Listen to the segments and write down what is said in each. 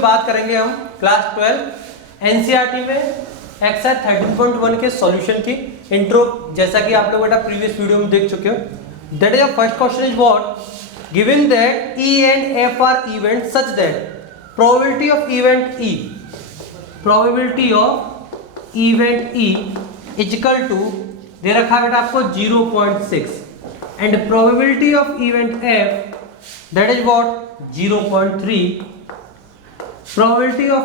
में बात करेंगे हम क्लास 12 एनसीईआरटी में एक्सरसाइज 13.1 के सॉल्यूशन की इंट्रो, जैसा कि आप लोग बेटा प्रीवियस वीडियो में देख चुके हो। That is first question is what given that E and F are event such that probability of event E is equal to दे रखा है बेटा आपको 0.6 and probability of event F that is what 0.3, probability of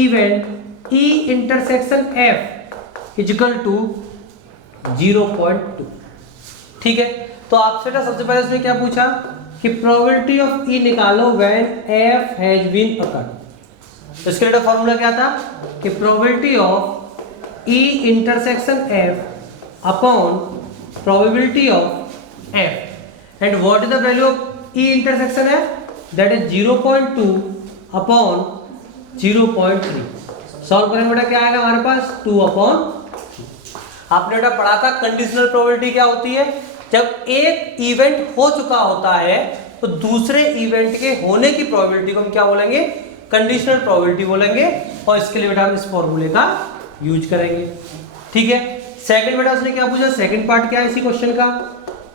event E intersection F is equal to 0.2। ठीक है, तो आपसे ना सबसे पहले उसने क्या पूछा कि probability of E निकालो when F has been occurred। इसके लिए फॉर्मूला क्या था कि probability of E intersection F upon probability of F and what is the value of E intersection F, that is 0.2 upon 0.3। Solve करेंगे बेटा क्या आएगा हमारे पास 2 अपॉन। आपने बेटा पढ़ा था कंडीशनल प्रोबेबिलिटी क्या होती है, जब एक इवेंट हो चुका होता है तो दूसरे इवेंट के होने की प्रोबेबिलिटी को हम क्या बोलेंगे, कंडीशनल प्रोबेबिलिटी बोलेंगे। और इसके लिए बेटा हम इस फॉर्मूले का यूज करेंगे। ठीक है, सेकंड बेटा उसने क्या पूछा, सेकंड पार्ट क्या है इसी क्वेश्चन का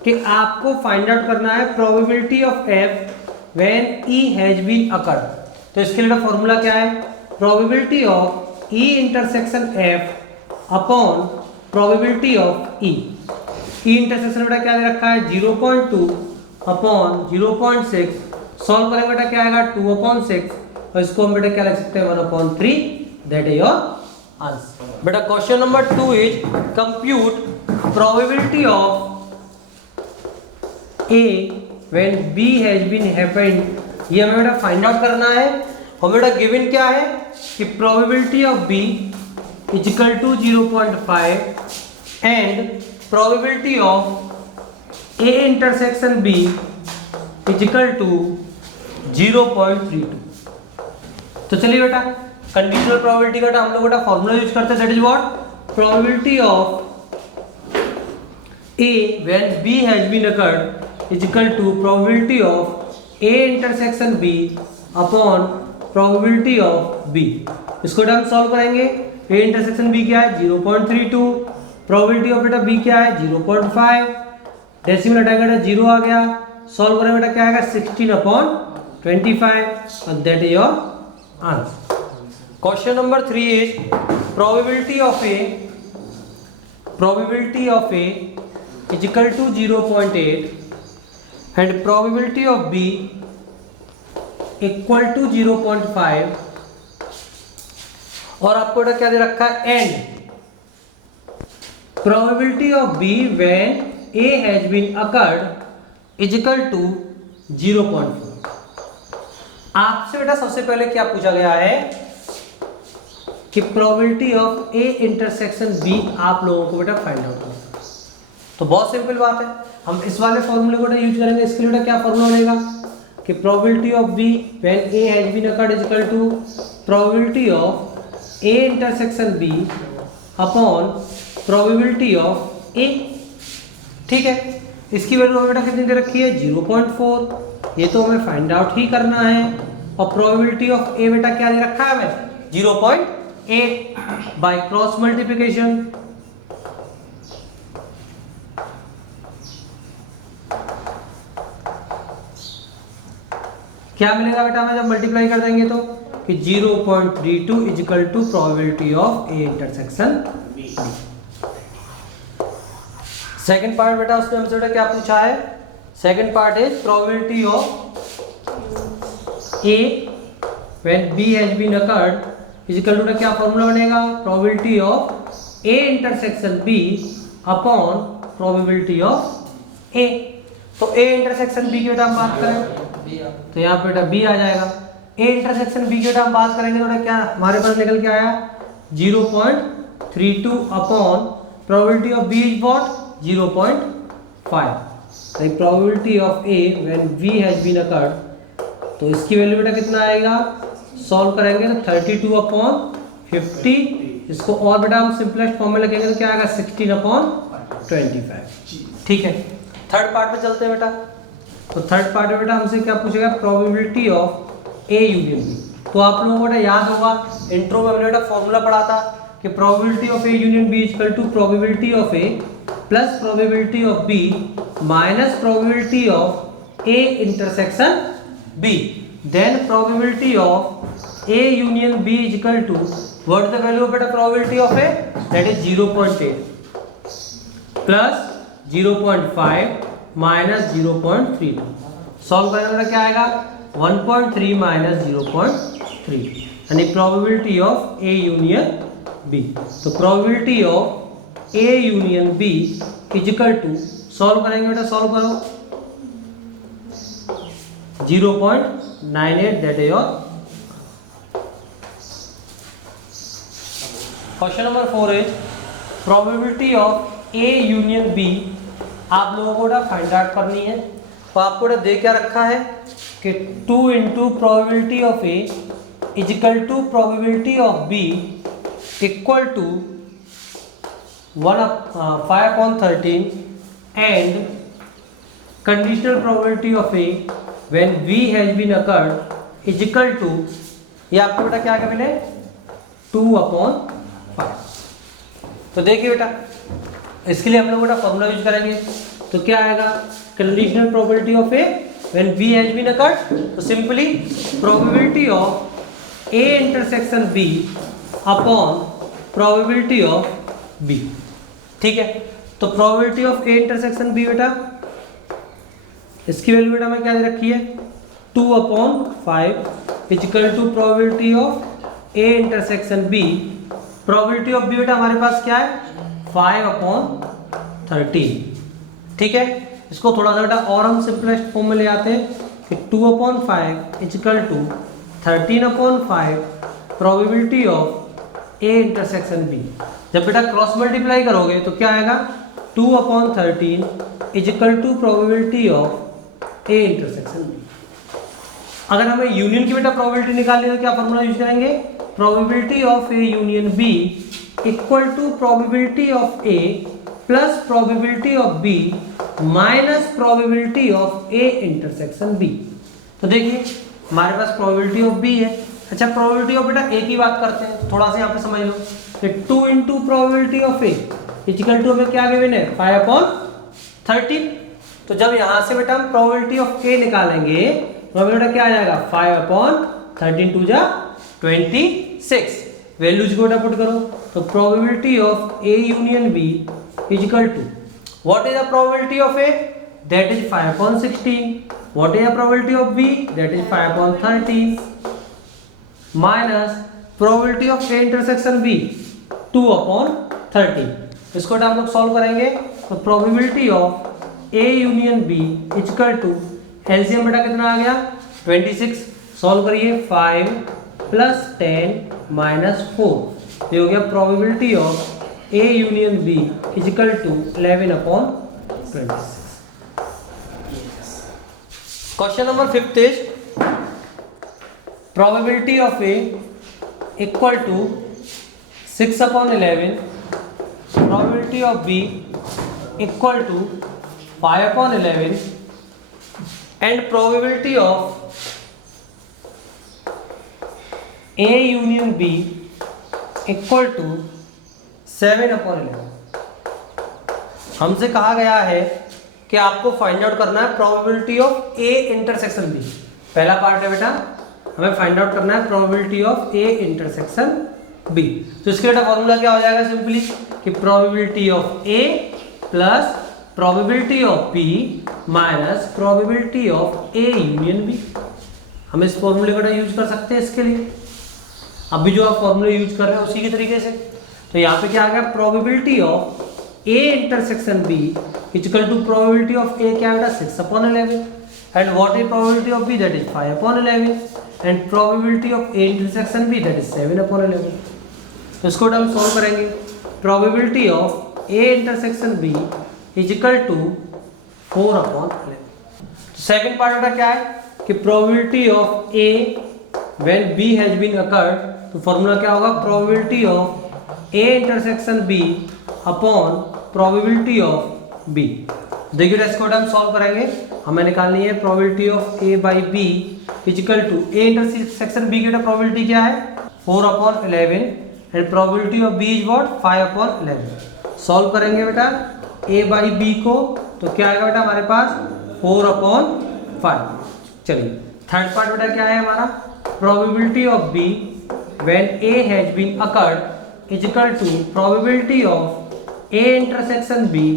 कि आपको फाइंड आउट करना है probability of F when E has been occurred. तो इसके लिए फॉर्मूला क्या है, probability of E intersection F upon probability of E. E intersection बेटा क्या दे रखा है 0.2 अपॉन 0.6। सॉल्व करेंगे बेटा क्या आएगा 2/6 और इसको हम बेटा क्या लिख सकते हैं 1/3। That is your answer. बेटा question number 2 is compute probability of A when B has been happened। ये हमें बेटा फाइंड आउट करना है। और बेटा गिवन क्या है कि probability of B is equal to 0.5 and probability of A intersection B is equal to 0.32। तो चलिए बेटा कंडीशनल प्रोबेबिलिटी का हम लोग बेटा फॉर्मूला यूज करते हैं, that is what probability of A when B has been occurred is equal to probability of A intersection B upon probability of B। इसको हम सॉल्व करेंगे। A intersection B क्या है 0.32, probability of बेटा B क्या है 0.5, डेसिमल हटाएंगे बेटा 0 आ गया। सॉल्व करेंगे बेटा क्या आएगा 16/25 and that is your answer। Question number 3 is probability of A is equal to 0.8 and probability of B equal to 0.5 और आपको क्या दे रखा है and probability of B when A has been occurred is equal to 0.4। आपसे बेटा सबसे पहले क्या पूछा गया है कि probability of A intersection B आप लोगों को बेटा फाइंड आउट करना। तो बहुत सिंपल बात है, हम इस वाले फॉर्मूले को यूज करेंगे। इसके लिए क्या फॉर्मूला बनेगा कि probability of B when A has been occurred is equal to probability of A intersection B upon probability of A. ठीक है, इसकी वैल्यू हमें बेटा कितनी दे रखी है 0.4। ये तो हमें फाइंड आउट ही करना है। और प्रोबेबिलिटी ऑफ ए बेटा क्या दे रखा है हमें 0.8 बाय क्रॉस मल्टीप्लिकेशन। क्या मिलेगा बेटा हमें जब मल्टीप्लाई कर देंगे तो कि 0.32 is equal to probability of A intersection B. Second part बेटा उसने हमसे बेटा क्या पूछा है, second part is probability of A when B has been occurred is equal to क्या फॉर्मूला बनेगा probability of A intersection B upon probability of A. तो ए इंटरसेक्शन बी की बेटा हम बात करें तो यहाँ पे बेटा बी आ जाएगा। ए इंटरसेक्शन बी की बेटा हम बात करेंगे तो क्या हमारे पास निकल के आया 0.32 upon probability of B is what 0.5। तो probability of A when B has been occurred, तो इसकी वैल्यू बेटा कितना आएगा, सॉल्व करेंगे तो 32/50। इसको और बेटा हम सिंपलेस्ट फॉर्म में लिखेंगे तो क्या आएगा 16/25। ठीक है, थर्ड पार्ट में चलते हैं बेटा। तो थर्ड पार्ट में बेटा हमसे क्या पूछेगा, probability of A union B. तो आप लोगों को बेटा याद होगा, इंट्रो में हमने बेटा फॉर्मूला पढ़ा था कि probability of A union B equal to probability of A plus probability of B minus probability of A intersection B, then probability of A union B is equal to what is the value of बेटा probability of A, that is 0.8 plus 0.5 minus 0.3। Solve करने में क्या आएगा 1.3 minus 0.3 यानी probability of A union B. तो probability of A union B is equal to, solve करेंगे बेटा, solve करो, 0.98, that is your question number 4 is probability of A union B आप लोगों को फाइंड आउट करनी है। तो आपको दे क्या रखा है कि 2 into probability of A is equal to probability of B equal to 5/13 and conditional probability of A when B has been occurred is equal to, ये आपको बेटा क्या मिले 2/5। तो देखिए बेटा इसके लिए हम लोग बेटा फॉर्मूला यूज करेंगे। तो क्या आएगा conditional probability of A when B has been occurred, तो simply probability of A intersection B upon probability of B. ठीक है, तो probability of A intersection B बेटा, इसकी वैल्यू बेटा मैं क्या दे रखी है 2/5 is equal to probability of A intersection B. Probability of B बेटा हमारे पास क्या है 5/13। ठीक है, इसको थोड़ा सा बेटा और हम सिंपलेस्ट फॉर्म में ले आते हैं कि 2/5 is equal to 13/5 probability of A intersection B. जब बेटा क्रॉस मल्टीप्लाई करोगे तो क्या आएगा 2/13 is equal to probability of A intersection B. अगर हमें यूनियन की बेटा प्रोबेबिलिटी निकालनी है तो क्या फॉर्मूला यूज करेंगे, probability of A union B equal to probability of A plus probability of B minus probability of A intersection B. तो देखिए हमारे पास प्रोबेबिलिटी ऑफ बी है। अच्छा प्रोबेबिलिटी ऑफ बेटा ए की बात करते हैं, थोड़ा सा यहाँ पे समझ लो कि 2 into probability of A equal to हमें क्या गिवन है 5/13। तो जब यहाँ से बेटा हम प्रोबेबिलिटी ऑफ ए निकालेंगे तो हमें बेटा क्या आ जाएगा 5/13 2 जा 26। वैल्यूज को बेटा पुट करो, तो probability of A union B is equal to what is the probability of A, that is 5/16। What is the probability of B, that is 5/13 minus probability of A intersection B 2/13। इसको हम लोग solve करेंगे तो probability of A union B is equal to, LCM बेटा कितना आ गया 26। Solve करिए 5 plus 10 minus 4, ये हो गया probability of A union B is equal to 11/26। Question number 5 is probability of A equal to 6/11, probability of B equal to 5/11 and probability of A union B equal to 7/11। हमसे कहा गया है कि आपको find out करना है probability of A intersection B। पहला part है बेटा हमें फाइंड आउट करना है probability of A intersection B। तो इसके बेटा फॉर्मूला क्या हो जाएगा सिंपली कि probability of A plus probability of B minus probability of A union B। हम इस फॉर्मूले का यूज कर सकते हैं इसके लिए। अभी जो आप फॉर्मूले यूज कर रहे हैं उसी के तरीके से। तो यहाँ पे क्या आ गया probability of A intersection B equal to probability of A क्या बेटा 6/11 and what is probability of B, that is 5/11 and probability of A intersection B that is 7/11। तो इसको हम सॉल्व करेंगे। Probability of A intersection B is equal to 4/11। Second part का क्या है कि probability of A when B has been occurred, तो formula क्या होगा probability of A intersection B upon probability of B। देखिए इसको हम सॉल्व करेंगे, हमें निकालनी है probability of A by B is equal to A intersection B की प्रोबेबिलिटी क्या है 4/11 and probability of B is what 5/11। Solve करेंगे बेटा ए बाई बी को, तो क्या आएगा बेटा हमारे पास 4/5। चलिए थर्ड पार्ट बेटा क्या है हमारा, probability of B when A has been occurred is equal to probability of A intersection B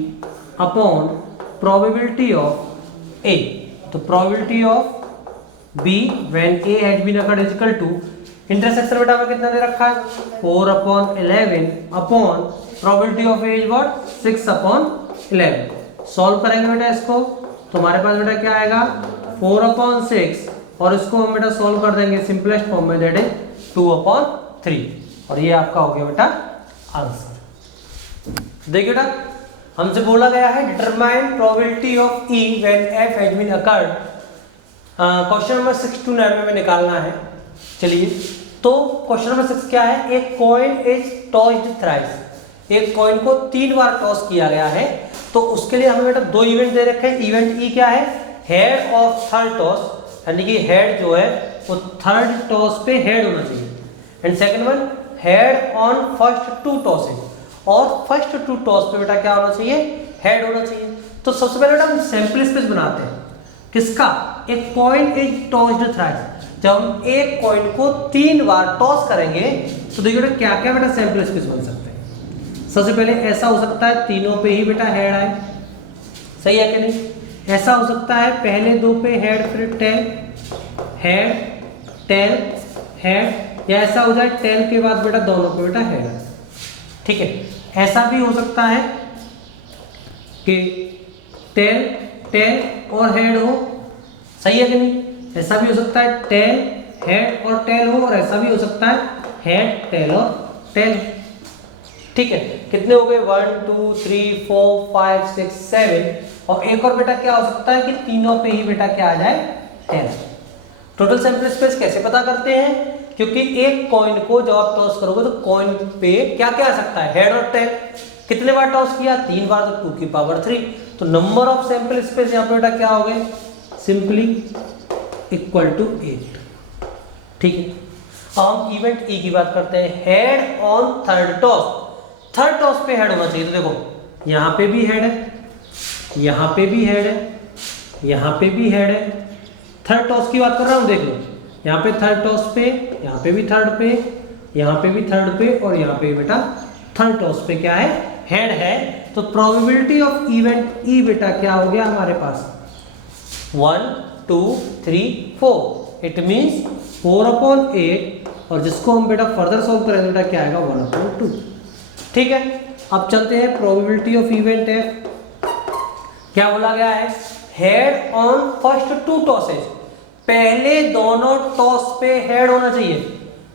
upon probability of A. तो probability of B when A has been occurred is equal to intersection बेटा हमें कितना दे रखा है 4/11 upon probability of A is what 6/11। Solve करेंगे बेटा इसको, तो हमारे पास बेटा क्या आएगा 4/6 और इसको हम बेटा सॉल्व कर देंगे सिंपलेस्ट फॉर्म में, दैट इज 2/3 और ये आपका हो गया बेटा आंसर। देखिए बेटा हमसे बोला गया है determine probability of E when F has been occurred, question number 6 to 9 में निकालना है। चलिए तो क्वेश्चन नंबर 6 क्या है, एक कॉइन इज टॉस्ड थ्राइस, एक कॉइन को 3 बार टॉस किया गया है, तो उसके लिए हमें बेटा 2 इवेंट दे रखे हैं। इवेंट ई क्या है, हेड ऑफ थर्ड टॉस, यानी कि हेड जो है वो थर्ड टॉस पे हेड होना चाहिए, and second one head on first 2 tosses, और फर्स्ट 2 टॉस पे बेटा क्या होना चाहिए, हेड होना चाहिए। तो सबसे पहले बेटा हम सैंपल स्पेस बनाते हैं किसका, एक कॉइन इज टॉस्ड थ्राइस। जब हम एक कॉइन को 3 बार टॉस करेंगे तो देखिए बेटा क्या क्या बेटा सैंपल स्पेस बन सकते हैं। सबसे पहले ऐसा हो सकता है तीनों पे ही बेटा हेड आए, सही है कि नहीं। ऐसा हो सकता है पहले 2 पे हेड फिर टेल, हेड टेल हेड, या ऐसा हो जाए टेल के बाद बेटा दोनों पे बेटा हेड आए, ठीक है। ऐसा भी हो सकता है कि टेल टेल और हेड हो, सही है कि नहीं। ऐसा भी हो सकता है टेल हेड और टेल हो, और ऐसा भी हो सकता है हेड टेल और टेल, ठीक है। कितने हो गए 1 2 3 4 5 6 7, और एक और बेटा क्या हो सकता है कि तीनों पे ही बेटा क्या आ जाए टेल। टोटल सैंपल स्पेस कैसे पता करते हैं, क्योंकि एक कॉइन को जब आप टॉस करोगे तो कॉइन पे क्या क्या आ सकता है, हेड और टेल। कितने बार टॉस किया, 3 बार, तो 2 की पावर 3, तो नंबर ऑफ सैंपल स्पेस यहाँ पे बेटा क्या हो गए, सिंपली इक्वल टू 8, ठीक है। हम इवेंट ई की बात करते हैं, head on third toss, third toss पे हेड होना चाहिए। तो देखो यहाँ पे भी हेड है, यहाँ पे भी हेड है, यहाँ पे भी हेड है, थर्ड टॉस की बात कर रहा हूँ, देख लो यहाँ पे थर्ड टॉस पे, यहाँ पे भी थर्ड पे, यहाँ पे भी थर्ड पे, और यहाँ पे बेटा थर्ड टॉस पे क्या है, हेड है। तो प्रोबेबिलिटी ऑफ इवेंट ई बेटा क्या हो गया हमारे पास 1 2 3 4, इट मीन्स 4/8, और जिसको हम बेटा फर्दर सॉल्व करेंगे बेटा क्या आएगा 1/2, ठीक है। अब चलते हैं प्रोबेबिलिटी ऑफ इवेंट एफ। क्या बोला गया है, हेड ऑन फर्स्ट 2 टॉसेज, पहले दोनों टॉस पे हेड होना चाहिए।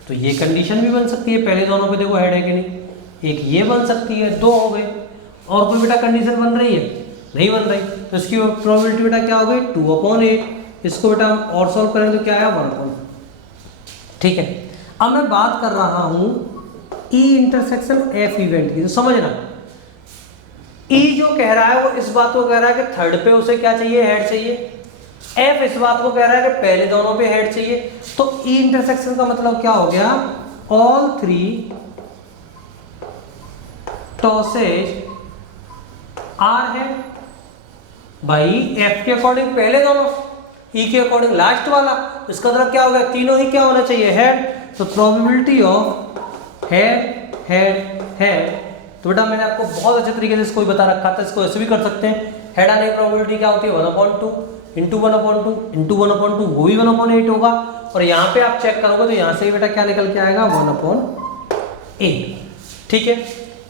तो ये कंडीशन भी बन सकती है, पहले दोनों पे देखो हेड है कि नहीं, एक ये बन सकती है, 2 हो गए। और कोई बेटा कंडीशन बन रही है, नहीं बन रही, तो इसकी प्रोबेबिलिटी बेटा क्या हो गई 2/8। इसको बेटा हम और सॉल्व करेंगे तो क्या आया 1/4, ठीक है। अब मैं बात कर रहा हूं ई इंटरसेक्शन एफ इवेंट की, तो समझना ई जो कह रहा है वो इस बात को कह रहा है कि थर्ड पे उसे क्या चाहिए, हेड चाहिए। एफ इस बात को कह रहा है कि पहले दोनों पे हेड चाहिए। तो ई इंटरसेक्शन का मतलब क्या हो गया, ऑल 3 टॉसेज आर हेड भाई, एफ के अकॉर्डिंग पहले दोनों, ई के अकॉर्डिंग लास्ट वाला, इसका मतलब क्या हो गया तीनों ही क्या होना चाहिए, हेड। तो probability of head head head, तो बेटा मैंने आपको बहुत अच्छे तरीके से इसको बता रखा था, इसको ऐसे भी कर सकते हैं। हेड आने की प्रोबेबिलिटी क्या होती है 1/2 इंटू 1/2 इंटू 1/2, वो भी 1/8 होगा। और यहाँ पे आप चेक करोगे तो यहाँ से बेटा क्या निकल के आएगा 1/8, ठीक है।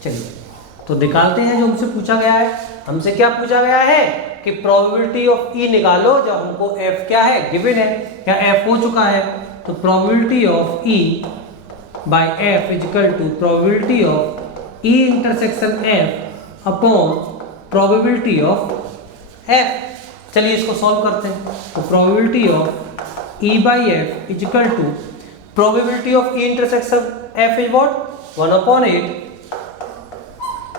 चलिए तो निकालते हैं जो हमसे पूछा गया है। हमसे क्या पूछा गया है कि प्रोबेबिलिटी ऑफ ई निकालो, जब हमको एफ क्या है गिवन है, क्या एफ हो चुका है। तो probability of E by F is equal to probability of E intersection F upon probability of F. चलिए इसको सॉल्व करते हैं। तो probability of E by F is equal to probability of E intersection F is what 1/8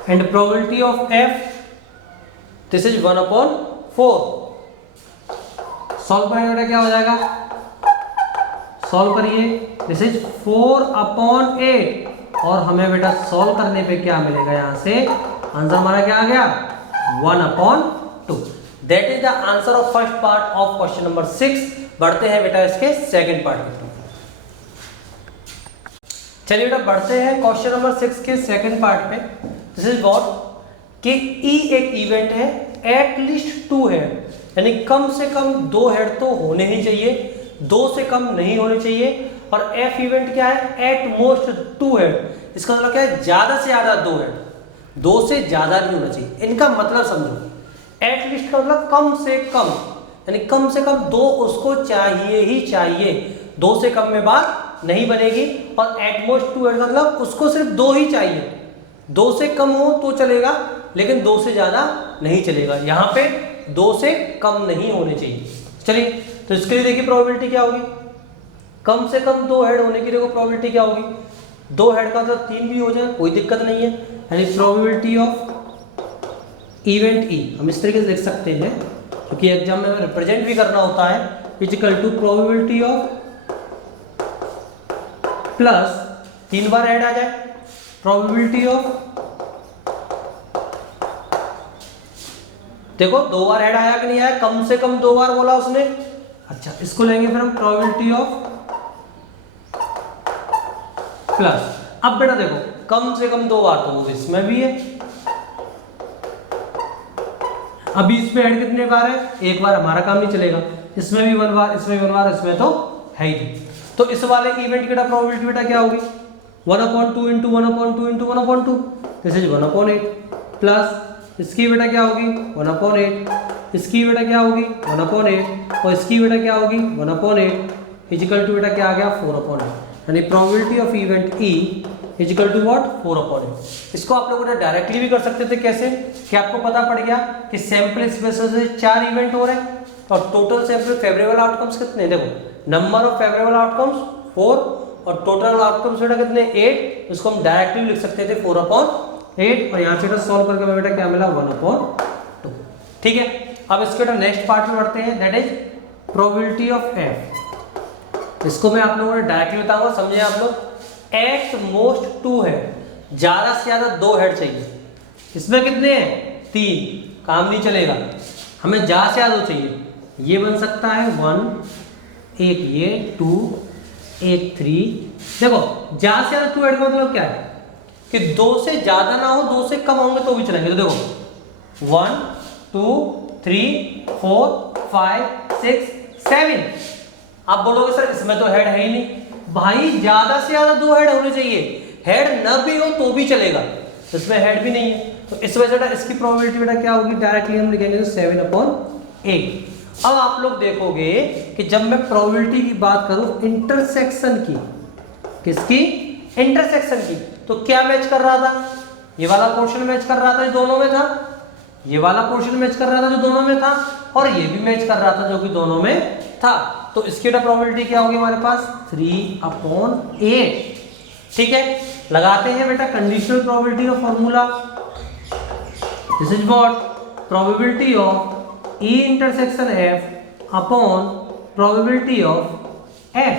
and probability of f this is 1/4। Solve करेंगे बेटा क्या हो जाएगा, सॉल्व करिए, दिस इज 4/8 और हमें बेटा सॉल्व करने पे क्या मिलेगा, यहां से आंसर हमारा क्या आ गया 1/2। That is the answer of first part of question number 6। बढ़ते हैं बेटा इसके सेकंड पार्ट की तरफ। चलिए बेटा बढ़ते हैं क्वेश्चन नंबर 6 के सेकंड पार्ट पे। दिस इज व्हाट कि ई एक इवेंट है, एट लीस्ट 2 हेड, यानी कम से कम 2 हेड तो होने ही चाहिए, 2 से कम नहीं होने चाहिए। और एफ इवेंट क्या है, एट मोस्ट 2 हेड, इसका मतलब क्या है ज्यादा से ज्यादा 2 हेड, 2 से ज्यादा नहीं होना चाहिए। इनका मतलब समझो, एट लीस्ट का मतलब कम से कम, यानी कम से कम 2 उसको चाहिए ही चाहिए, 2 से कम में बात नहीं बनेगी। और एट मोस्ट 2 हेड का मतलब उसको सिर्फ 2 ही चाहिए, 2 से कम हो तो चलेगा लेकिन 2 से ज्यादा नहीं चलेगा। यहाँ पे 2 से कम नहीं होने चाहिए। चलिए तो इसके लिए देखिए प्रोबेबिलिटी क्या होगी, कम से कम 2 हेड होने की देखो प्रोबेबिलिटी क्या होगी, 2 हेड का मतलब 3 भी हो जाए कोई दिक्कत नहीं है, यानी प्रोबेबिलिटी ऑफ इवेंट ई हम इस तरीके से लिख सकते हैं क्योंकि एग्जाम में रिप्रेजेंट भी करना होता है, equal to probability of plus 3 बार ऐड आ जाए प्रोबेबिलिटी ऑफ, देखो 2 बार ऐड आया कि नहीं आया, कम से कम 2 बार बोला उसने। अच्छा इसको लेंगे फिर हम प्रोबेबिलिटी ऑफ प्लस, अब बेटा देखो कम से कम 2 बार तो वो इसमें भी है, अभी इसमें ऐड कितने बार है, 1 बार, हमारा काम नहीं चलेगा, इसमें भी 1 बार, इसमें भी 1 बार, इसमें तो है ही नहीं। तो इस वाले इवेंट की प्रोबेबिलिटी बेटा क्या होगी 1/2 into 1/2 into 1/2, this is 1/8 plus इसकी बेटा क्या होगी 1/8, इसकी बेटा क्या होगी 1/8 और इसकी बेटा क्या होगी 1/8 इजिकल टू बेटा क्या आ गया 4/8, यानी probability of event E is equal to what 4/8। इसको आप लोग डायरेक्टली भी कर सकते थे, कैसे कि आपको पता पड़ गया कि सैंपल स्पेसिस से 4 इवेंट हो रहे हैं और टोटल सैंपल फेवरेबल आउटकम्स कितने, देखो नंबर ऑफ फेवरेबल आउटकम्स 4 और टोटल आउटकम्स बेटा कितने 8, इसको हम डायरेक्टली लिख सकते थे 4/8 और यहाँ से सॉल्व करके हमें बेटा क्या मिला 1/2। ठीक है, अब इसके बेटा नेक्स्ट पार्ट में बढ़ते हैं, that is probability of F. इसको मैं आप लोगों को डायरेक्टली बताऊंगा, समझे आप लोग। एट मोस्ट 2 है, ज्यादा से ज्यादा 2 हेड चाहिए, इसमें कितने हैं 3, काम नहीं चलेगा, हमें ज्यादा से ज्यादा चाहिए। ये बन सकता है 1, एक ये 2, एक 3। देखो ज्यादा से ज्यादा 2 हेड का मतलब क्या है कि 2 से ज्यादा ना हो, 2 से कम होंगे तो भी चलेंगे। तो देखो 1 2 3 4 5 6 7, आप बोलोगे सर इसमें तो हेड है ही नहीं, भाई ज्यादा से ज्यादा 2 हेड होने चाहिए, हेड न भी हो तो भी चलेगा, इसमें हेड भी नहीं है। तो इस वजह से इसकी प्रोबेबिलिटी बेटा क्या होगी, डायरेक्टली हम लिखेंगे तो 7/8। अब आप लोग देखोगे कि जब मैं प्रोबेबिलिटी की बात करूं इंटरसेक्शन की, किसकी इंटरसेक्शन की, तो क्या मैच कर रहा था, ये वाला पोर्शन मैच कर रहा था जो दोनों में था, ये वाला पोर्शन मैच कर रहा था जो दोनों में था, और ये भी मैच कर रहा था जो कि दोनों में था। तो इसकी प्रोबेबिलिटी क्या होगी हमारे पास 3/8। ठीक है, लगाते हैं बेटा कंडीशनल प्रोबेबिलिटी का formula, this is what probability of E intersection F upon probability of F।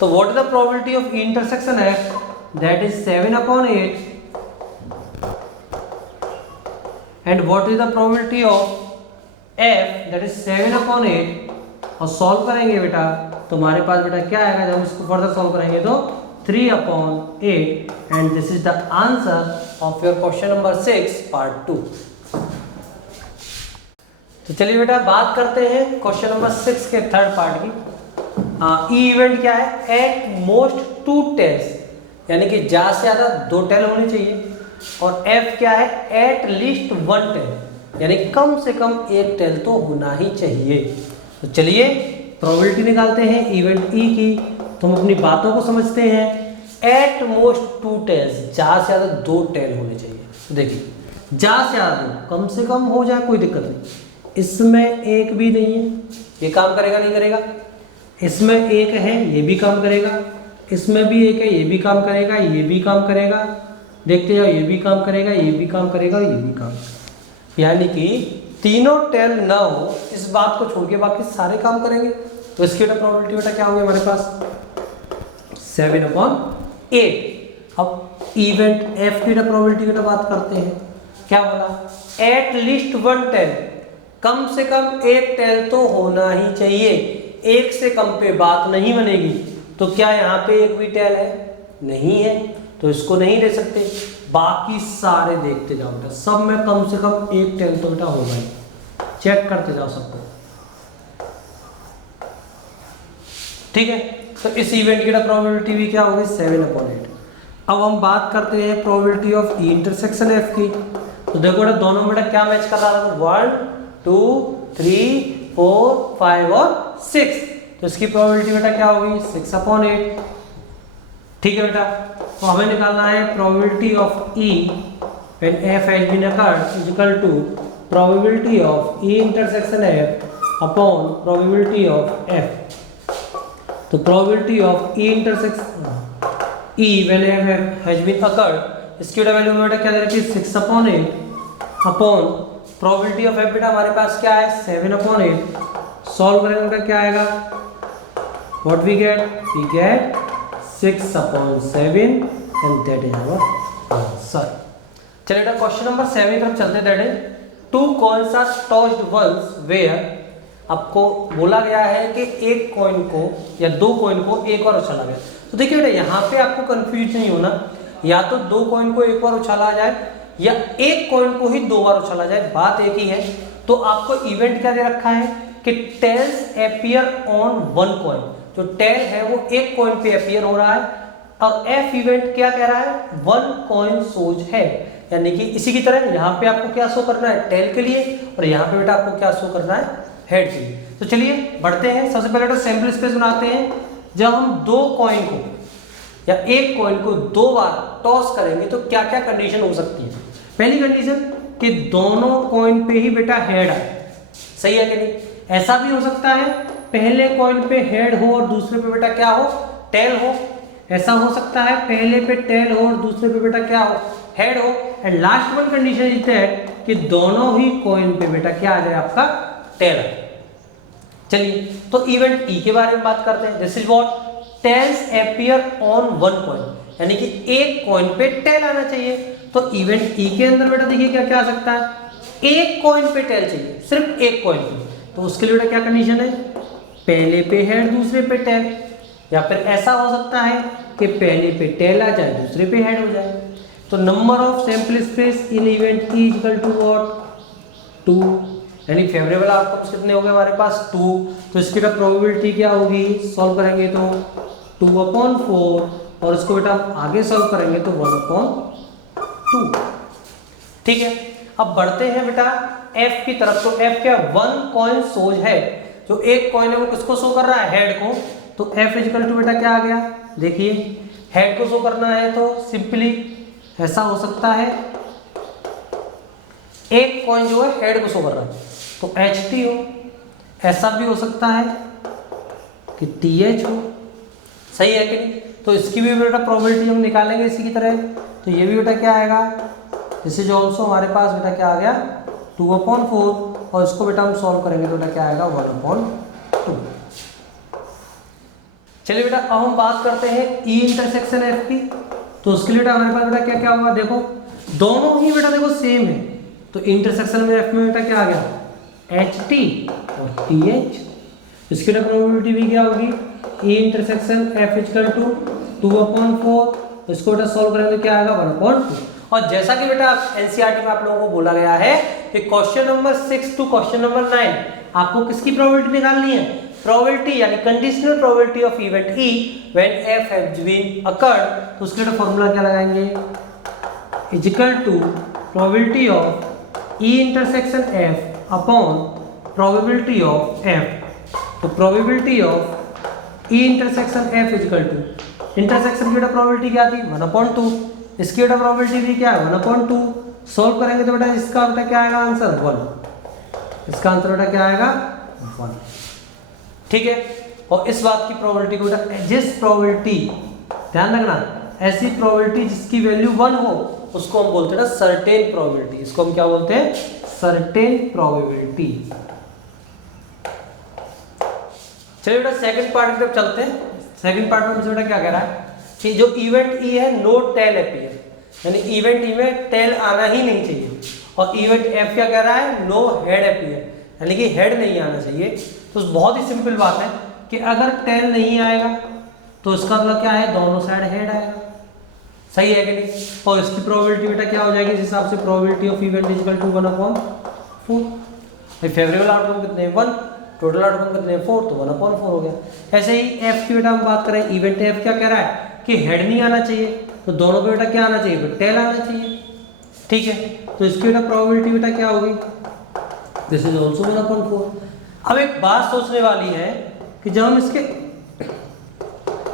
तो what is the probability of E intersection F, that is 7/8 and what is the probability of F, that is 7/8। और solve करेंगे बेटा तो हमारे पास बेटा क्या आएगा, जब हम इसको फर्दर सॉल्व करेंगे तो 3/8 and this is the answer of your question number 6 part 2। तो चलिए बेटा बात करते हैं क्वेश्चन नंबर 6 के थर्ड पार्ट की। ई इवेंट क्या है, एट मोस्ट 2 टेल्स, यानी कि ज्यादा से ज्यादा 2 टेल होनी चाहिए, और एफ क्या है, एट लीस्ट 1 टेल, यानी कम से कम 1 टेल तो होना ही चाहिए। तो चलिए प्रोबेबिलिटी निकालते हैं इवेंट ई की, तो हम अपनी बातों को समझते हैं। एट मोस्ट 2 टेल्स, ज्यादा से ज्यादा 2 टेल होने चाहिए। तो देखिए ज्यादा से ज्यादा 2, कम से कम हो जाए कोई दिक्कत नहीं, इसमें एक भी नहीं है, ये काम करेगा नहीं करेगा, इसमें एक है ये भी काम करेगा, इसमें भी एक है ये भी काम करेगा, ये भी काम करेगा, देखते जाओ ये भी काम करेगा, ये भी काम करेगा, ये भी काम करेगा। यानी कि तीनों टेल ना हो, इस बात को छोड़ के बाकी सारे काम करेंगे। तो इसकी बेटा प्रोबेबिलिटी बेटा क्या होगी हमारे पास 7/8। अब इवेंट एफ की प्रोबेबिलिटी की बात करते हैं। क्या बोला, एट लीस्ट 1 टेल, कम से कम एक टेल तो होना ही चाहिए, एक से कम पे बात नहीं बनेगी। तो क्या यहाँ पे एक भी टेल है? नहीं है, तो इसको नहीं ले सकते। बाकी सारे देखते जाओ बेटा, सब में कम से कम एक टेल तो बेटा होगा ही, चेक करते जाओ सबको। ठीक है, तो इस इवेंट की प्रोबेबिलिटी भी क्या होगी 7/8। अब हम बात करते हैं probability of E intersection F की। तो देखो बेटा दोनों बेटा क्या मैच कर रहा था, 1 2 3 4 5 और 6। तो इसकी प्रोबेबिलिटी बेटा क्या होगी 6/8। ठीक है बेटा, तो हमें निकालना है probability of E when F has been occurred is equal to probability of E intersection F upon probability of F. तो probability of E intersection E when F has been occurred, इसकी वैल्यू बेटा क्या दे रखी है 6/8 upon probability of F बेटा हमारे पास क्या है 7/8। सॉल्व करेंगे बेटा क्या आएगा, what we get 6/7 and that is our answer. चलिए बेटा क्वेश्चन नंबर 7 की तरफ चलते हैं। That is 2 coins are tossed once where, आपको बोला गया है कि एक कॉइन को या 2 कॉइन को एक बार उछाला गया। तो देखिए बेटा यहाँ पे आपको कंफ्यूज नहीं होना, या तो 2 कॉइन को एक बार उछाला जाए या एक कॉइन को ही 2 बार उछाला जाए, बात एक ही है। तो आपको इवेंट क्या दे रखा है कि टेल्स अपीयर ऑन 1 कॉइन, जो टेल है वो एक कॉइन पे अपीयर हो रहा है, और एफ इवेंट क्या कह रहा है 1 कॉइन सोज है। यानी कि इसी की तरह यहाँ पे आपको क्या शो करना है टेल के लिए, और यहाँ पे बेटा आपको क्या शो करना है हेड के लिए। तो चलिए बढ़ते हैं, सबसे पहले तो सैंपल स्पेस बनाते हैं। जब हम 2 कॉइन को या एक कॉइन को 2 बार टॉस करेंगे तो क्या क्या कंडीशन हो सकती है। पहली कंडीशन कि दोनों कॉइन पे ही बेटा हेड आए, सही है कि नहीं। ऐसा भी हो सकता है पहले कॉइन पे हेड हो और दूसरे पे बेटा क्या हो टेल हो। ऐसा हो सकता है पहले पे टेल हो और दूसरे पे बेटा क्या हो हेड हो। And last one condition is that कि दोनों ही कॉइन पे बेटा क्या आ जाए आपका टेल आए। चलिए तो इवेंट ई के बारे में बात करते हैं। This is what tails appear on 1 coin, यानी कि एक कॉइन पे टेल आना चाहिए। तो इवेंट ई के अंदर बेटा देखिए क्या क्या आ सकता है, एक कॉइन पे टेल चाहिए, सिर्फ एक कॉइन पे। तो उसके लिए बेटा क्या कंडीशन है, पहले पे हेड दूसरे पे टेल, या फिर ऐसा हो सकता है कि पहले पे टेल आ जाए दूसरे पे हेड हो जाए। तो number of sample space in event E equal to what 2, यानी फेवरेबल आउटकम्स कितने हो गए हमारे पास 2। तो इसकी प्रोबेबिलिटी क्या होगी, सॉल्व करेंगे तो 2/4, और इसको बेटा आगे सॉल्व करेंगे तो 1/2। ठीक है, अब बढ़ते हैं बेटा एफ की तरफ। तो एफ क्या 1 कॉइन सोज है, जो एक कॉइन है वो किसको शो कर रहा है हेड को। तो एफ इक्वल टू बेटा क्या आ गया, देखिए हेड को शो करना है तो सिंपली ऐसा हो सकता है एक कॉइन जो है हेड को शो कर रहा है तो HT हो, ऐसा भी हो सकता है कि TH हो, सही है कि नहीं। तो इसकी भी बेटा प्रोबेबिलिटी हम निकालेंगे इसी की तरह। तो ये भी बेटा क्या आएगा, दिस इज ऑल्सो हमारे पास बेटा क्या आ गया 2/4, और इसको बेटा हम सॉल्व करेंगे तो बेटा क्या आएगा 1/2। चलिए बेटा अब हम बात करते हैं ई इंटरसेक्शन एफ की। तो उसके लिए हमारे पास बेटा क्या क्या होगा, देखो दोनों ही बेटा देखो सेम है। तो इंटरसेक्शन में एफ में बेटा क्या आ गया HT और TH। इसकी प्रोबेबिलिटी भी क्या होगी E intersection F equal to 2/4, इसको बेटा सॉल्व करेंगे क्या आएगा 1/2। और जैसा कि बेटा एनसीईआरटी में आप लोगों को बोला गया है कि question number 6 to question number 9 आपको किसकी प्रोबेबिलिटी निकालनी है, प्रोबेबिलिटी यानी conditional probability of event E when F has been occurred. तो उसके लिए फॉर्मूला क्या लगाएंगे, is equal to probability of E intersection F upon probability of F. तो probability of E intersection F is equal to intersection की probability क्या थी 1/2, इसकी बेटा प्रोबेबिलिटी भी क्या है 1/2। सॉल्व करेंगे तो बेटा इसका बेटा क्या आएगा आंसर 1, इसका आंसर बेटा क्या आएगा 1। ठीक है, और इस बात की प्रोबेबिलिटी को बेटा जिस प्रोबेबिलिटी, ध्यान रखना ऐसी प्रोबेबिलिटी जिसकी वैल्यू 1 हो उसको हम बोलते हैं ना सर्टेन प्रोबेबिलिटी। इसको हम क्या बोलते हैं सर्टेन प्रोबेबिलिटी। चलिए बेटा सेकंड पार्ट की तरफ चलते हैं। सेकंड पार्ट में बेटा क्या कह रहा है कि जो इवेंट ई है नो टेल अपीयर, यानी इवेंट ई में टेल आना ही नहीं चाहिए, और इवेंट एफ क्या कह रहा है नो हेड अपीयर, यानी कि हेड नहीं आना चाहिए। तो बहुत ही सिंपल बात है कि अगर टेल नहीं आएगा तो इसका मतलब क्या है, दोनों साइड हेड आएगा, सही है कि नहीं। और इसकी प्रोबेबिलिटी बेटा क्या हो जाएगी, इस हिसाब से probability of event equal to 1/4। Favourable outcome कितने हैं 1, टोटल आउटकम कितने हैं 4, तो 1/4 हो गया। ऐसे ही एफ की बेटा हम बात करें, इवेंट एफ क्या कह रहा है कि हेड नहीं आना चाहिए, तो दोनों पे बेटा क्या आना चाहिए, टेल आना चाहिए, ठीक है। तो इसकी बेटा प्रोबेबिलिटी बेटा क्या होगी, दिस इज आल्सो 1/4। अब एक बात सोचने वाली है कि जब हम इसके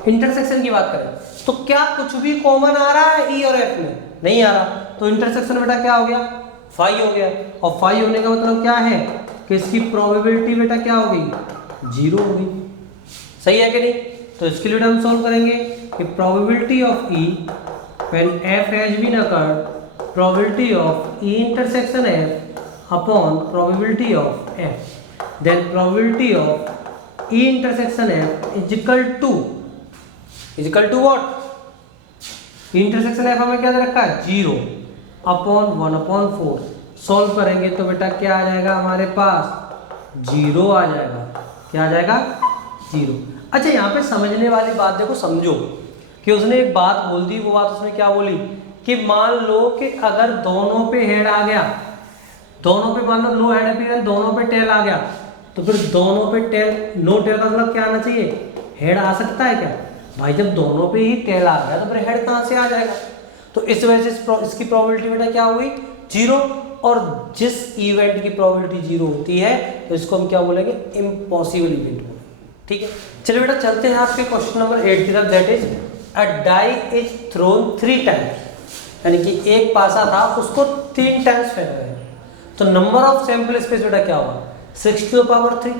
इंटरसेक्शन की बात करें तो क्या कुछ भी कॉमन आ रहा है ई और एफ में, नहीं आ रहा, तो इंटरसेक्शन बेटा क्या हो गया 5 हो गया, और 5 होने का मतलब क्या है कि इसकी प्रोबेबिलिटी बेटा क्या हो गई 0 हो गई, सही है कि नहीं। तो इसके लिए हम सॉल्व करेंगे कि probability of E when F has been occurred, probability of E intersection F upon probability of F, then probability of E intersection F is equal to what, intersection F हमें क्या दे रखा है 0 अपॉन 1/4। सॉल्व करेंगे तो बेटा क्या आ जाएगा हमारे पास 0 आ जाएगा, क्या आ जाएगा 0। अच्छा यहाँ पे समझने वाली बात देखो, समझो कि उसने एक बात बोल दी, वो बात उसने क्या बोली कि मान लो कि अगर दोनों पे हेड आ गया, दोनों पे मान लो नो हेड अपीयर, दोनों पे टेल आ गया, तो फिर दोनों पे टेल, नो टेल का मतलब क्या आना चाहिए, हेड आ सकता है क्या भाई, जब दोनों पे ही टेल आ गया तो फिर हेड कहाँ से आ जाएगा। तो इस वजह से इसकी प्रोबेबिलिटी बेटा क्या हुई 0, और जिस इवेंट की प्रोबेबिलिटी 0 होती है तो इसको हम क्या बोलेंगे, इम्पॉसिबल इवेंट बोलेंगे, ठीक है। चलिए बेटा चलते हैं आपके क्वेश्चन नंबर 8 की तरफ, that is a die is thrown 3 times, यानी कि एक पासा था उसको 3 टाइम्स फेंका गया, तो नंबर ऑफ सैंपल स्पेस बेटा क्या होगा 6 to the power 3,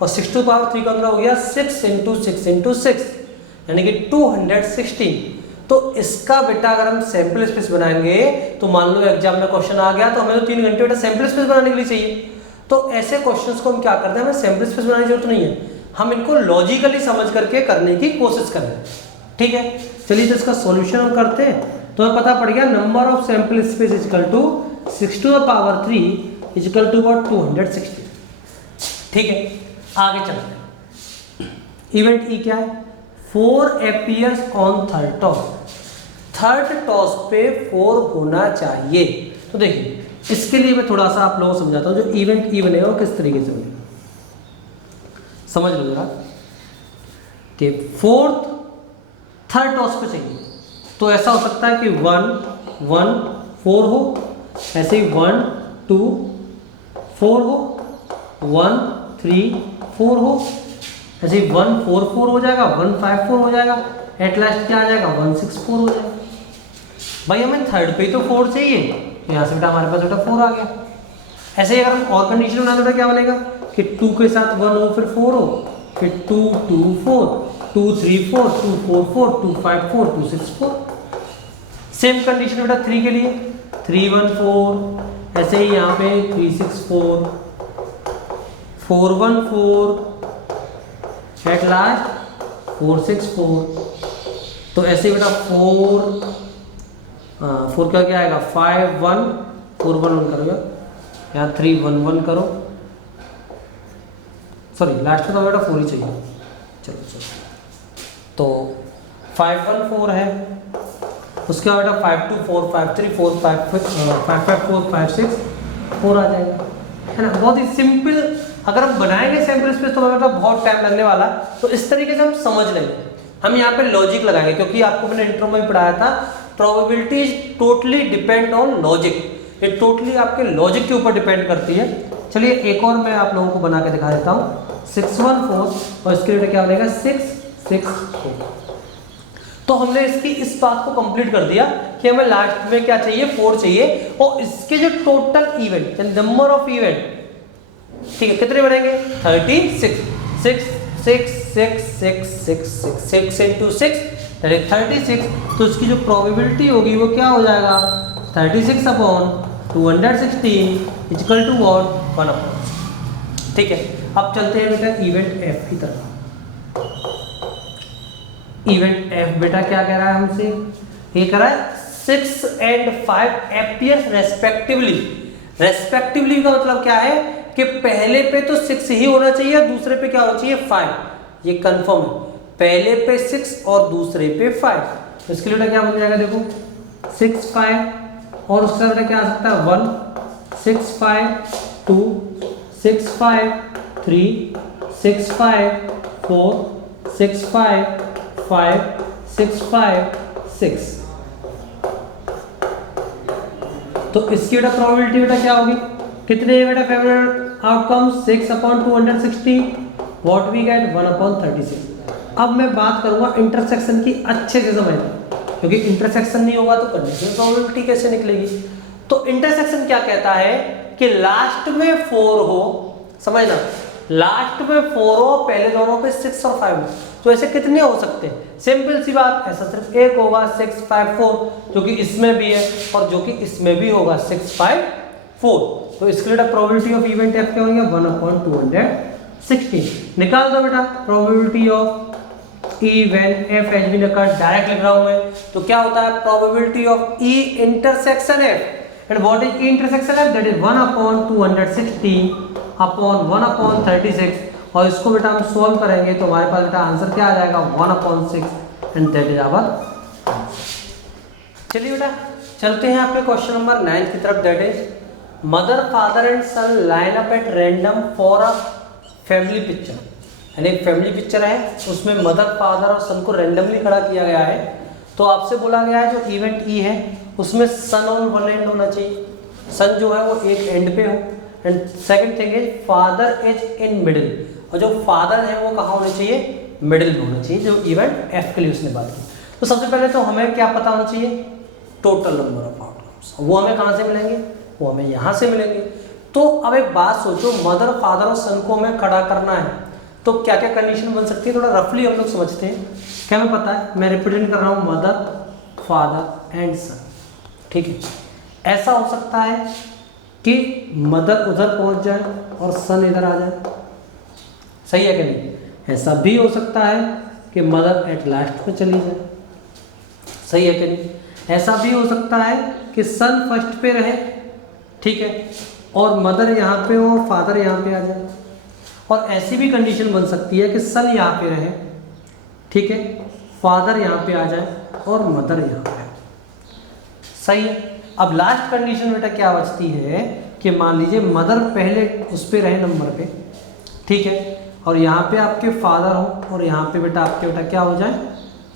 और 6 to the power 3 का मतलब हो गया 6 × 6 × 6, यानी कि 216। तो इसका बेटा अगर हम सैंपल स्पेस बनाएंगे तो मान लो एग्जाम में क्वेश्चन आ गया तो हमें तो 3 घंटे बेटा सैंपल स्पेस बनाने के लिए चाहिए। तो ऐसे क्वेश्चंस को हम क्या करते हैं, हमें सैंपल स्पेस बनाने की जरूरत नहीं है, हम इनको लॉजिकली समझ करके करने की कोशिश कर रहे हैं, ठीक है। चलिए तो इसका सॉल्यूशन हम करते हैं, तो हमें पता पड़ गया number of sample space is equal to 6 to the power 3 is equal to what 260, ठीक है। आगे चलते हैं, इवेंट ई क्या है 4 appears on third toss, third toss पे 4 होना चाहिए। तो देखिए इसके लिए मैं थोड़ा सा आप लोगों को समझाता हूँ, जो इवेंट ई बनेगा वो किस तरीके से बनेगा, समझ लो जरा कि 4th थर्ड टॉस पे चाहिए, तो ऐसा हो सकता है कि 1 1 4 हो, ऐसे ही 1 2 4 हो, 1 3 4 हो, ऐसे 1 4 4 हो जाएगा, 1 5 4 हो जाएगा, एट लास्ट क्या आ जाएगा 1 6 4 हो जाएगा। भाई हमें थर्ड पे तो 4 चाहिए, तो यहाँ से बेटा हमारे पास बेटा 4 आ गया। ऐसे ही अगर हम और कंडीशन बना तो क्या बनेगा कि 2 के साथ 1 हो, फिर 4 हो, फिर 2 2 4 2 3 4 2 4 4 2 5 4 2 6 4। सेम कंडीशन बेटा 3 के लिए 3 1 4, ऐसे ही यहाँ पे 3 6 4 4 1 4, एट लास्ट 4 6 4। तो ऐसे बेटा 4 क्या क्या आएगा 5 1 4 1 1 करो, यहाँ 3 1 1 करो, सॉरी लास्ट में तो बेटा 4 ही चाहिए, चलो तो 5 1 4 है, उसके बाद बेटा 5 2 4 5 3 4 5 5 4 5 6 4 आ जाएगा, है ना। बहुत ही सिंपल, अगर हम बनाएंगे सैंपल स्पेस तो हमें बेटा बहुत टाइम लगने वाला, तो इस तरीके से हम समझ लेंगे। हम यहाँ पे लॉजिक लगाएंगे, क्योंकि आपको मैंने इंट्रो में पढ़ाया था probability is totally depend on logic, ये टोटली आपके लॉजिक के ऊपर डिपेंड करती है। चलिए एक और मैं आप लोगों को बना के दिखा देता हूँ, 6 1 4, और इसके लिए क्या बनेगा 6 6 4। तो हमने इसकी इस बात को कंप्लीट कर दिया कि हमें लास्ट में क्या चाहिए 4 चाहिए, और इसके जो total event number of event, ठीक है, कितने बनेंगे 36 6 6 6 6 6 6 6 into 6 36। तो इसकी जो प्रोबेबिलिटी होगी वो क्या हो जाएगा 36 अपॉन 216 इक्वल टू व्हाट 1/6। ठीक है, अब चलते हैं बेटा इवेंट एफ की तरफ। इवेंट एफ बेटा क्या कह रहा है हमसे, ये कह रहा है 6 and 5 एम्पियर रेस्पेक्टिवली। रेस्पेक्टिवली का मतलब क्या है कि पहले पे तो 6 ही होना चाहिए, दूसरे पे क्या होना चाहिए 5। ये कंफर्म है, पहले पे 6 और दूसरे पे 5। तो इसके लिए बेटा क्या बन जाएगा, देखो 6 5 और उसका बेटा क्या आ सकता है 1 6 5 2 6 5 3 6 5 4 6 5 5 6 5 6। तो इसकी बेटा प्रोबेबिलिटी बेटा क्या होगी, कितने बेटा favourite outcome 6/260, what we get 1/36। अब मैं बात करूंगा इंटरसेक्शन की, अच्छे से समझना, क्योंकि इंटरसेक्शन नहीं होगा तो कंडीशनल प्रोबेबिलिटी कैसे निकलेगी। तो इंटरसेक्शन क्या कहता है कि लास्ट में 4 हो, समझना, लास्ट में 4 हो, पहले दोनों पे 6 और 5 हो। तो ऐसे कितने हो सकते हैं, सिंपल सी बात, ऐसा सिर्फ एक होगा 6 5 4, जो कि इसमें भी है और जो कि इसमें भी होगा 6 5 4। तो इसके लिए प्रोबेबिलिटी ऑफ इवेंट एफ क्या होगी 1/260। निकाल दो बेटा probability of E when F has been occurred, direct लिख रहा हूं मैं। तो क्या होता है probability of E intersection F, and what is E intersection F, that is 1/260 upon 1/36। और इसको बेटा हम सॉल्व करेंगे तो हमारे पास बेटा आंसर क्या आ जाएगा 1/6, एंड दैट इज आवर। चलिए बेटा चलते हैं आपके क्वेश्चन नंबर 9 की तरफ, that is mother father and son line up at random for a family picture. यानी एक फैमिली पिक्चर है, उसमें मदर फादर और सन को रैंडमली खड़ा किया गया है। तो आपसे बोला गया है जो इवेंट ई है उसमें सन ऑन वन एंड होना चाहिए, सन जो है वो एक एंड पे हो, and second thing is father is in middle, और जो फादर है वो कहाँ होने चाहिए, मिडिल में होना चाहिए, जो इवेंट एफ के लिए उसने बात की। तो सबसे पहले तो हमें क्या पता होना चाहिए, टोटल नंबर ऑफ आउटकम्स। वो हमें कहाँ से मिलेंगे, वो हमें यहाँ से मिलेंगे। तो अब एक बात सोचो, मदर फादर और सन को हमें खड़ा करना है तो क्या क्या कंडीशन बन सकती है, थोड़ा रफली हम लोग समझते हैं। क्या हमें पता है, मैं रिप्रेजेंट कर रहा हूँ मदर फादर एंड सन, ठीक है। ऐसा हो सकता है कि मदर उधर पहुंच जाए और सन इधर आ जाए, सही है कि नहीं। ऐसा भी हो सकता है कि मदर एट लास्ट में चली जाए, सही है कि नहीं। ऐसा भी हो सकता है कि सन फर्स्ट पे रहे, ठीक है, और मदर यहाँ पे हो, फादर यहाँ पे आ जाए। और ऐसी भी कंडीशन बन सकती है कि सन यहाँ पे रहे, ठीक है, फादर यहाँ पे आ जाए और मदर यहाँ पे, सही है। अब लास्ट कंडीशन बेटा क्या बचती है कि मान लीजिए मदर पहले उस पे रहे नंबर पे, ठीक है, और यहाँ पे आपके फादर हो और यहाँ पे बेटा आपके बेटा क्या हो जाए,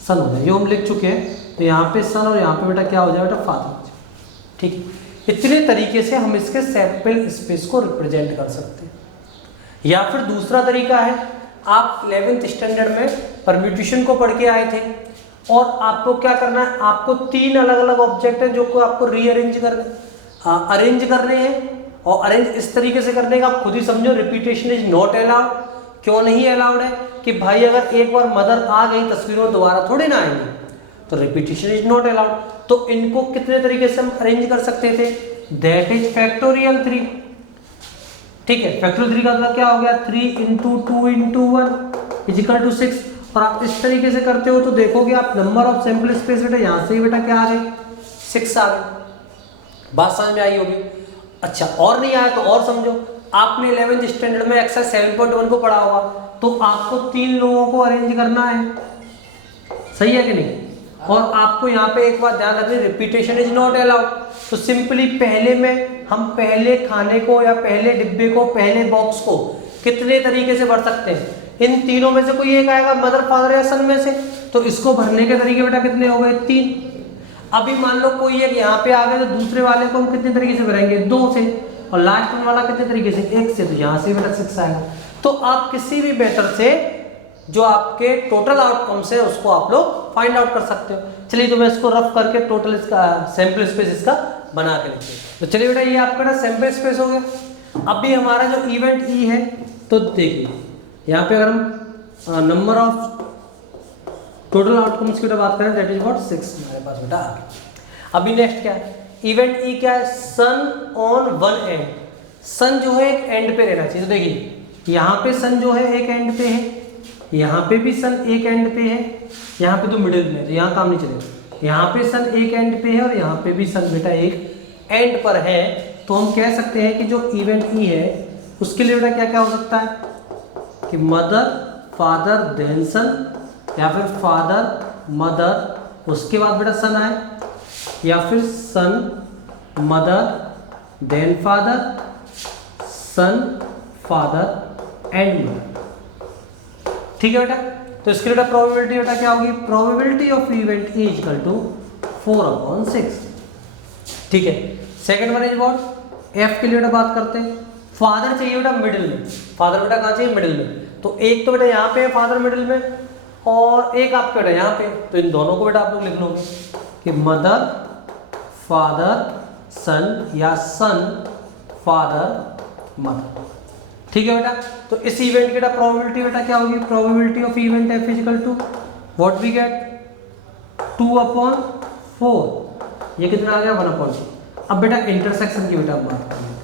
सन हो जाए, जो हम लिख चुके हैं। तो यहाँ पे सन और यहाँ पे बेटा क्या हो जाए, बेटा फादर हो जाए, ठीक है। इतने तरीके से हम इसके सैंपल स्पेस को रिप्रेजेंट कर सकते हैं। या फिर दूसरा तरीका है, आप 11th स्टैंडर्ड में परम्यूटेशन को पढ़ के आए थे और आपको क्या करना है, आपको 3 अलग अलग ऑब्जेक्ट है जो को आपको रीअरेंज अरेंज करने हैं। और अरेंज इस तरीके से करने का आप खुद ही समझो, रिपीटेशन इज नॉट अलाउड। क्यों नहीं अलाउड है कि भाई अगर एक बार मदर आ गई तस्वीर में दोबारा थोड़ी ना आएंगे, तो रिपीटेशन इज नॉट अलाउड। तो इनको कितने तरीके से हम अरेंज कर सकते थे, दैट इज फैक्टोरियल 3, ठीक है। फैक्टोरियल 3 का मतलब क्या हो गया, 3 × 2 × 1 इज इक्वल टू 6। और आप इस तरीके से करते हो तो देखोगे आप नंबर ऑफ सैंपल स्पेस बेटा यहाँ से ही बेटा क्या आ गए, 6 आ गए। बात समझ में आई होगी। अच्छा, और नहीं आया तो और समझो, आपने 11th स्टैंडर्ड में एक्सरसाइज 7.1 को पढ़ा होगा, तो आपको 3 लोगों को अरेंज करना है, सही है कि नहीं। और आपको यहाँ पे एक बात ध्यान रखनी, रिपीटेशन इज नॉट अलाउड। तो सिंपली पहले में हम पहले खाने को या पहले डिब्बे को, पहले बॉक्स को कितने तरीके से भर सकते हैं, इन तीनों में से कोई एक आएगा, मदर फादर या सन में से। तो इसको भरने के तरीके बेटा कितने हो गए, 3। अभी मान लो कोई एक यहाँ पे आ गया, तो दूसरे वाले को हम कितने तरीके से भरेंगे, 2 से, और लास्ट वाला कितने तरीके से, 1 से। तो यहाँ से बेटा 6 आएगा। तो आप किसी भी मेथड से जो आपके टोटल आउटकम्स है उसको आप लोग फाइंड आउट कर सकते हो। चलिए तो मैं इसको रफ करके टोटल इसका सैंपल स्पेस इसका बना के लिखते हैं। तो चलिए बेटा ये आपका ना सैंपल स्पेस हो गया। अभी हमारा जो इवेंट ई है, तो देखिए यहाँ पे अगर हम नंबर ऑफ टोटल आउटकम्स की बात करें, दैट इज व्हाट 6 हमारे पास बेटा आ गया। अभी नेक्स्ट क्या है, इवेंट ई क्या है, सन ऑन वन एंड, सन जो है एक एंड पे रहना चाहिए। तो देखिए यहाँ पे सन जो है एक एंड पे है, यहाँ पे भी सन एक एंड पे है, यहाँ पे तो मिडिल में, तो यहाँ काम नहीं चलेगा। यहाँ पे सन एक एंड पे है और यहाँ पे भी सन बेटा एक एंड पर है। तो हम कह सकते हैं कि जो इवेंट ई है उसके लिए बेटा क्या क्या हो सकता है कि मदर फादर देन सन, या फिर फादर मदर उसके बाद बेटा सन आए, या फिर son mother then father, son father and mother. ठीक है बेटा। तो इसके बेटा प्रोबेबिलिटी बेटा क्या होगी, probability of event E equal to 4/6। ठीक है। Second one is what, F के लिए बेटा बात करते हैं। फादर चाहिए बेटा मिडिल में, फादर बेटा कहाँ चाहिए, मिडिल में। तो एक तो बेटा यहाँ पे है फादर मिडिल में, और एक आपके बेटा यहाँ पे। तो इन दोनों को बेटा आप लोग लिख लोगे कि मदर फादर सन या सन फादर मदर। ठीक है बेटा। तो इस इवेंट की बेटा प्रोबेबिलिटी बेटा क्या होगी, probability of event F is equal to what we get 2/4। ये कितना आ गया 1/2। अब बेटा इंटरसेक्शन की बेटा हम बात कर लेते हैं।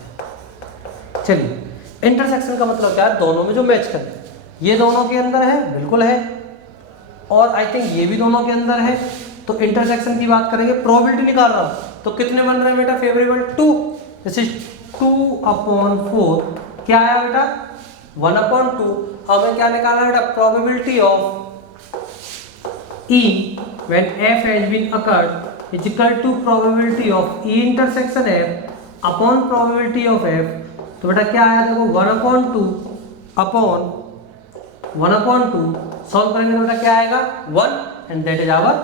चलिए इंटरसेक्शन का मतलब क्या है, दोनों में जो मैच करते हैं। ये दोनों के अंदर है, बिल्कुल है, और आई थिंक ये भी दोनों के अंदर है। तो इंटरसेक्शन की बात करेंगे, प्रोबेबिलिटी निकाल रहा हूं तो कितने बन रहे हैं बेटा, फेवरेबल 2। This is 2/4। क्या आया बेटा 1/2। हमें क्या निकालना है बेटा, probability of E when F has been occurred is equal to probability of E intersection F upon probability of F। तो बेटा क्या आया देखो 1/2 अपॉन 1/2 सॉल्व करेंगे तो बेटा क्या आएगा 1 and that is our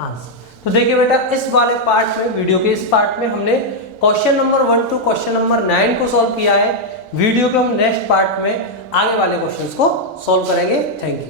answer. तो देखिए बेटा इस वाले पार्ट में, वीडियो के इस पार्ट में हमने question number 1 to question number 9 को सॉल्व किया है। वीडियो के हम नेक्स्ट पार्ट में आगे वाले क्वेश्चंस को सॉल्व करेंगे। Thank you.